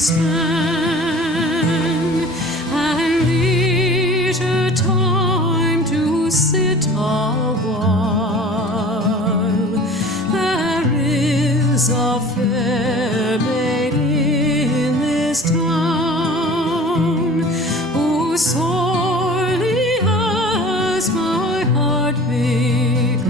spend, and leisure time to sit a while. There is a fair maid in this town who sorely has my heart beguiled.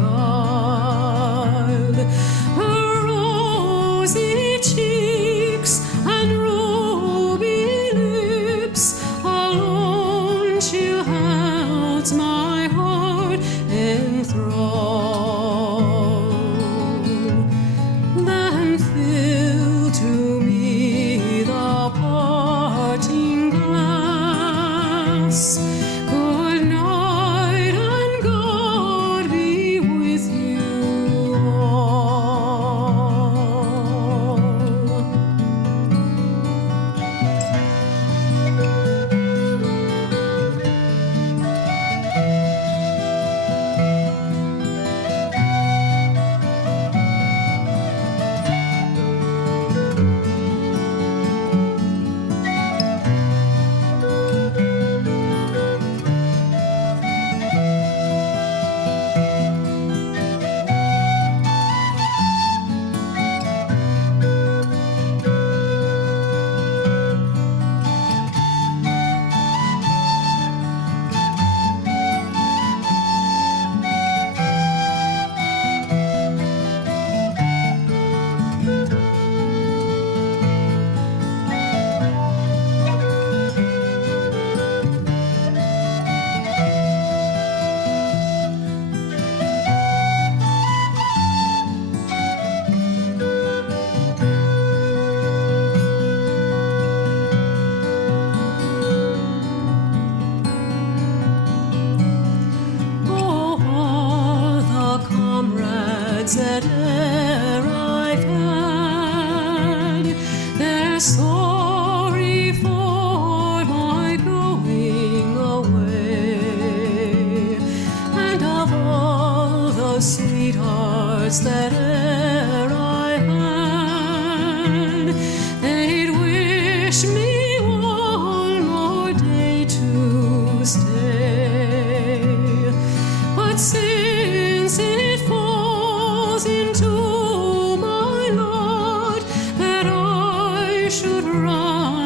Her rosy cheeks and ruby lips alone she holds my heart in thrall. Then fill to me the parting glass. Good night and God be with you all. That e'er I've had, they're sorry for my going away, and of all the sweethearts that e'er I had, they'd wish me one more day to stay. But since it falls into my lot that I should run